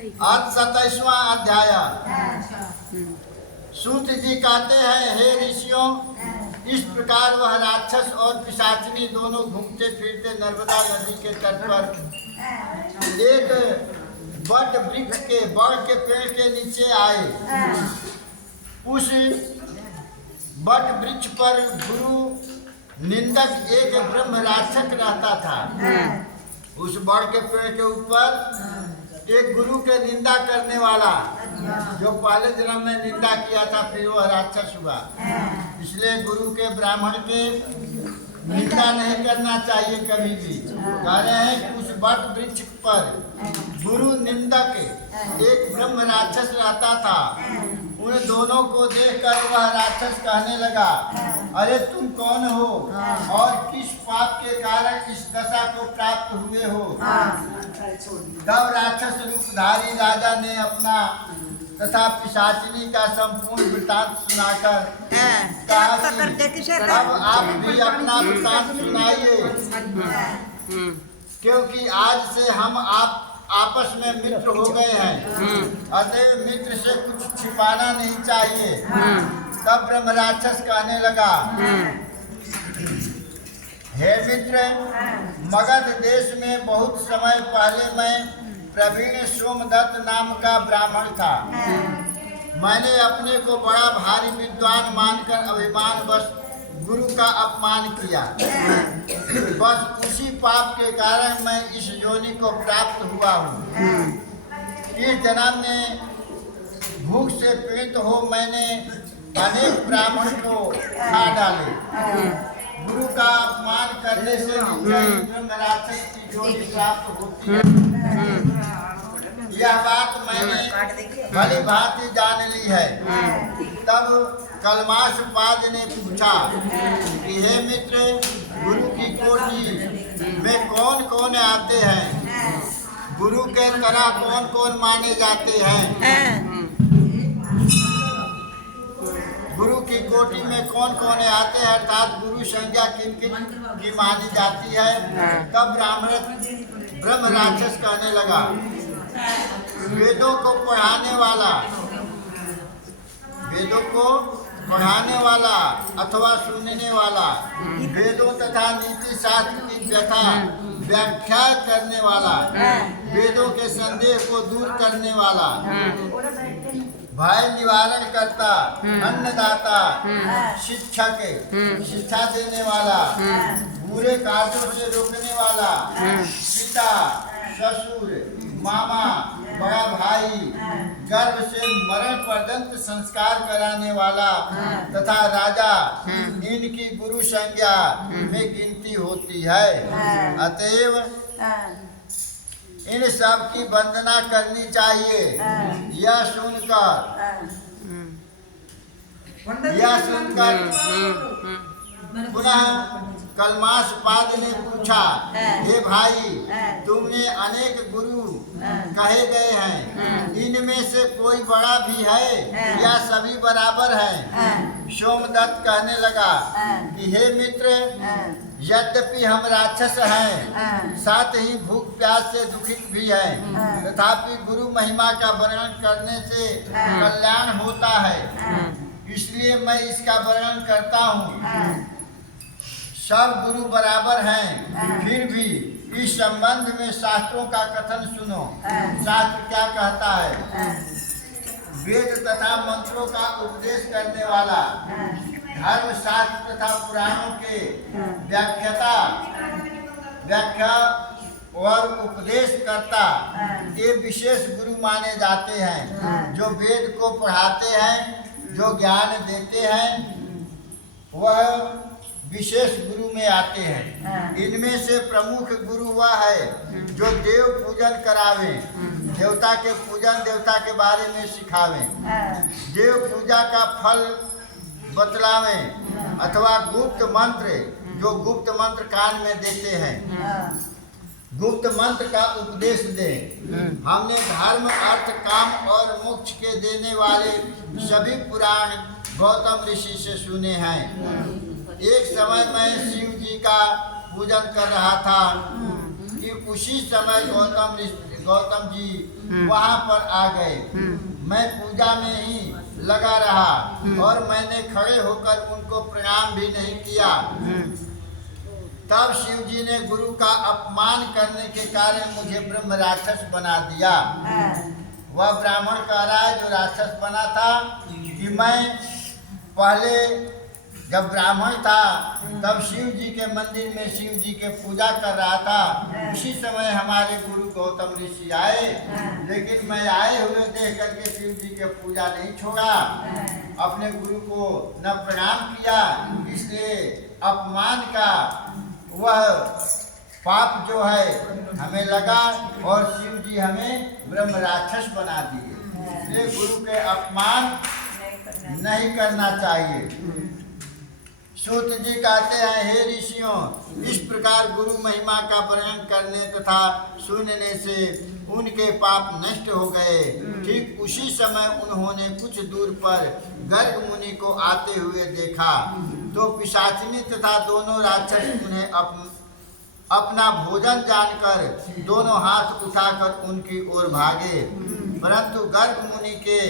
आज 27वां अध्याय। सूत जी कहते हैं, हे ऋषियों, इस प्रकार वह राक्षस और पिशाचिनी दोनों घूमते फिरते नर्मदा नदी के तट पर एक बड़ वृक्ष के पेड़ के नीचे आए। उस बड़ वृक्ष पर गुरु निंदक एक ब्रह्म राक्षस रहता था। उस बड़ के पेड़ के ऊपर एक गुरु के निंदा करने वाला, जो पहले जन्म में निंदा किया था, फिर वह राक्षस हुआ। इसलिए गुरु के ब्राह्मण के निंदा नहीं करना चाहिए कभी भी। कह रहे हैं कि उस बड़ वृक्ष पर गुरु निंदक एक ब्रह्म राक्षस रहता था। उन दोनों को देखकर वह राक्षस कहने लगा, अरे तुम कौन हो और किस पाप के कारण इस दशा को प्राप्त हुए हो? तब राक्षस रूपधारी राजा ने अपना तथा पिशाचिनी का संपूर्ण वृत्तांत सुनाकर कहा कि अब आप भी अपना वृत्तांत सुनाइए, क्योंकि आज से हम आपस में मित्र हो गए हैं। अतः मित्र से कुछ छिपाना नहीं चाहिए। तब ब्रह्म राक्षस कहने लगा, हे मित्र, मगध देश में बहुत समय पहले मैं प्रवीण सोमदत्त नाम का ब्राह्मण था। मैंने अपने को बड़ा भारी विद्वान मानकर अभिमान बस गुरु का अपमान किया। बस उसी पाप के कारण मैं इस योनि को प्राप्त हुआ हूँ। इस जन्म में भूख से पीड़ित हो मैंने अनेक ब्राह्मण को खा डाले। गुरु का अपमान करने से ब्रह्म राक्षस की योनि प्राप्त होती है। यह बात मैंने भली भांति जान ली है। तब कलमाशपाद ने पूछा कि हे मित्र, गुरु की कोटि में कौन कौन आते हैं? गुरु के तरह कौन कौन माने जाते हैं? गुरु की कोटि में कौन कौन आते हैं, अर्थात गुरु संज्ञा किन किन की मानी जाती है? तब ब्रह्म राक्षस कहने लगा, वेदों को पढ़ाने वाला अथवा सुनने वाला, वेदों तथा नीति शास्त्र की व्याख्या करने वाला, वेदों के संदेह को दूर करने वाला, भय निवारण करता, अन्नदाता, शिक्षक, शिक्षा देने वाला, बुरे कार्यों से रोकने वाला, पिता, ससुर, मामा, बड़ा भाई, गर्भ से मरण पर्यंत संस्कार कराने वाला तथा राजा, इनकी गुरु संज्ञा में गिनती होती है। अतएव इन सब की वंदना करनी चाहिए। यह सुनकर पुनः कलमाशपाद ने पूछा, हे भाई, तुमने अनेक गुरु कहे गए हैं, इनमें से कोई बड़ा भी है या सभी बराबर हैं? सोमदत्त कहने लगा कि हे मित्र, यद्यपि हम राक्षस हैं, साथ ही भूख प्यास से दुखित भी हैं, तथापि गुरु महिमा का वर्णन करने से कल्याण होता है, इसलिए मैं इसका वर्णन करता हूँ। सब गुरु बराबर हैं, फिर भी इस संबंध में शास्त्रों का कथन सुनो। शास्त्र क्या कहता है? वेद तथा मंत्रों का उपदेश करने वाला, धर्म शास्त्र तथा पुराणों के व्याख्या और उपदेश करता, ये विशेष गुरु माने जाते हैं। जो वेद को पढ़ाते हैं, जो ज्ञान देते हैं, वह विशेष गुरु में आते हैं। इनमें से प्रमुख गुरु वह है जो देव पूजन करावे, देवता के पूजन, देवता के बारे में सिखावे, देव पूजा का फल बतलावे, अथवा गुप्त मंत्र, जो गुप्त मंत्र कान में देते हैं, गुप्त मंत्र का उपदेश दे। हमने धर्म, अर्थ, काम और मोक्ष के देने वाले सभी पुराण गौतम ऋषि से सुने हैं। एक समय मैं शिव जी का पूजन कर रहा था कि उसी समय गौतम जी वहाँ पर आ गए। मैं पूजा में ही लगा रहा और मैंने खड़े होकर उनको प्रणाम भी नहीं किया। तब शिव जी ने गुरु का अपमान करने के कारण मुझे ब्रह्म राक्षस बना दिया। वह ब्राह्मण कह रहा है जो राक्षस बना था कि मैं पहले जब ब्राह्मण था तब शिव जी के मंदिर में शिव जी के पूजा कर रहा था। उसी समय हमारे गुरु गौतम ऋषि आए, लेकिन मैं आए हुए देख करके शिव जी के पूजा नहीं छोड़ा, अपने गुरु को न प्रणाम किया, इसलिए अपमान का वह पाप जो है हमें लगा और शिव जी हमें ब्रह्म राक्षस बना दिए। इसलिए गुरु के अपमान नहीं करना चाहिए। सूत जी कहते हैं, हे ऋषियों, इस प्रकार गुरु महिमा का वर्णन करने तथा सुनने से उनके पाप नष्ट हो गए। ठीक उसी समय उन्होंने कुछ दूर पर गर्ग मुनि को आते हुए देखा तो पिशाचिनी तथा दोनों राक्षस उन्हें अपना भोजन जानकर दोनों हाथ उठाकर उनकी ओर भागे, परंतु गर्ग मुनि के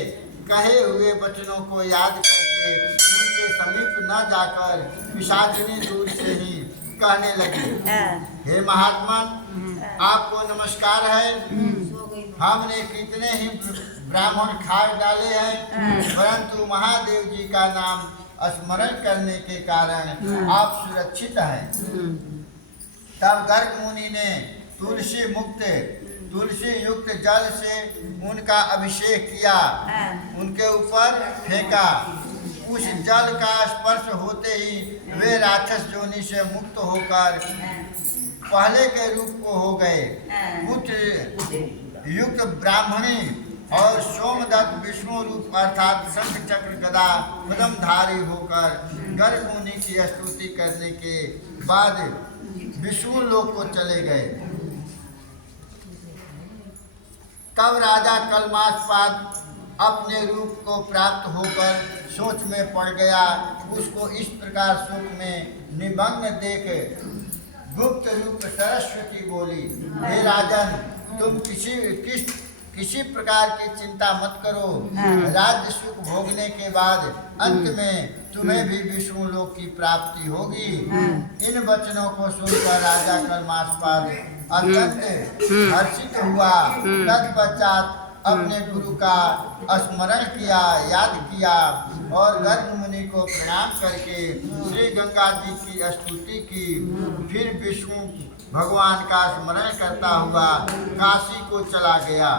कहे हुए वचनों को याद करके उनके समीप न जाकर पिशाचिनी दूर से ही कहने लगी, हे महात्मन, आपको नमस्कार है। हमने कितने ही ब्राह्मण खा डाले हैं, परंतु महादेव जी का नाम स्मरण करने के कारण आप सुरक्षित हैं। तब गर्ग मुनि ने तुलसी युक्त जल से उनका अभिषेक किया, उनके ऊपर फेंका। उस जल का स्पर्श होते ही वे राक्षस योनि से मुक्त होकर पहले के रूप को हो गए। पुत्र युक्त ब्राह्मणी और सोमदत्त विष्णु रूप अर्थात शंख चक्र गदा पद्मधारी होकर गर्ग मुनि की स्तुति करने के बाद विष्णु लोक को चले गए। तब राजा कलमास्पाद अपने रूप को प्राप्त होकर सोच में पड़ गया। उसको इस प्रकार सुख में निमग्न देख गुप्त रूप सरस्वती बोली, हे राजन, तुम किसी प्रकार की चिंता मत करो। राज्य सुख भोगने के बाद अंत में तुम्हें भी विष्णु लोक की प्राप्ति होगी। इन वचनों को सुनकर राजा कलमास्पाद अत्यंत हर्षित हुआ। तत्पश्चात अपने गुरु का स्मरण किया, याद किया और गर्ग मुनि को प्रणाम करके श्री गंगा जी की स्तुति की। फिर विष्णु भगवान का स्मरण करता हुआ काशी को चला गया।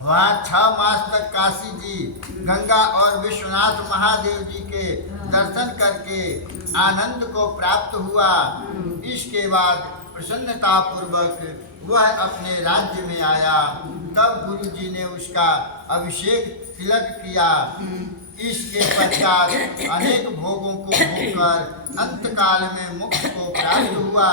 वहाँ 6 मास तक काशी जी, गंगा और विश्वनाथ महादेव जी के दर्शन करके आनंद को प्राप्त हुआ। इसके बाद प्रसन्नता पूर्वक वह अपने राज्य में आया। तब गुरु जी ने उसका अभिषेक तिलक किया। इसके पश्चात अनेक भोगों को भोगकर अंतकाल में मोक्ष को प्राप्त हुआ।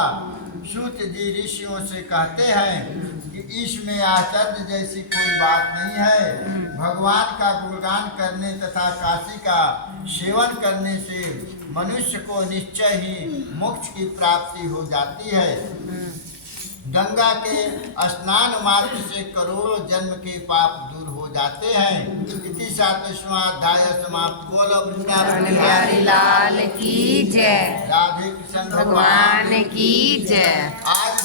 सूत जी ऋषियों से कहते हैं कि इसमें आश्चर्य जैसी कोई बात नहीं है। भगवान का गुणगान करने तथा काशी का सेवन करने से मनुष्य को निश्चय ही मोक्ष की प्राप्ति हो जाती है। गंगा के स्नान मात्र से करोड़ों जन्म के पाप दूर हो जाते हैं। इति 7वां अध्याय समाप्त। बोलो वृंदावन बिहारी लाल की जय। राधे कृष्ण भगवान की जय। आज